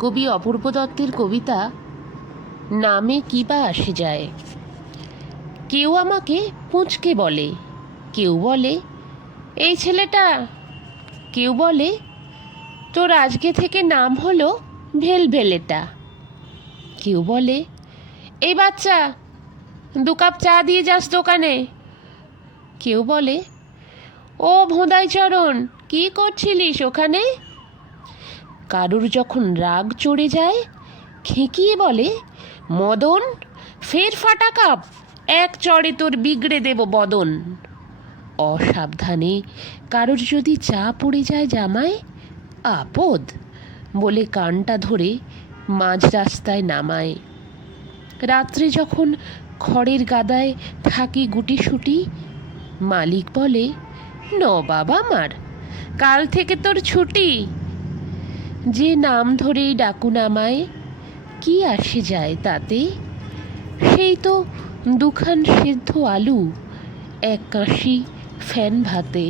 কবি অপূর্ব দত্তের কবিতা নামে কি বা আসে যায়। কেউ আমাকে পুঁচকে বলে, কেউ বলে এই ছেলেটা, কেউ বলে তোর আজকে থেকে নাম হলো ভেলভেলেটা, কেউ বলে এই বাচ্চা 2 কাপ চা দিয়ে যাস দোকানে, কেউ বলে ও ভোঁদাই চরণ কি করছিলিস ওখানে। কারুর যখন রাগ চড়ে যায় খেঁকিয়ে বলে মদন ফের ফাটা কাপ, এক চড়ে তোর বিগড়ে দেব বদন। অসাবধানে কারুর যদি চা পড়ে যায় জামায়, আপদ বলে কানটা ধরে মাঝ রাস্তায় নামায়। রাত্রে যখন খড়ের গাদায় থাকি গুটিসুটি, মালিক বলে নবাব আমার কাল থেকে তোর ছুটি। যে নাম ধরেই ডাকুন আমায় কি আসে যায় তাতে, সেই তো 2খান সেদ্ধ আলু, 1 কাঁসি ফ্যান ভাতে।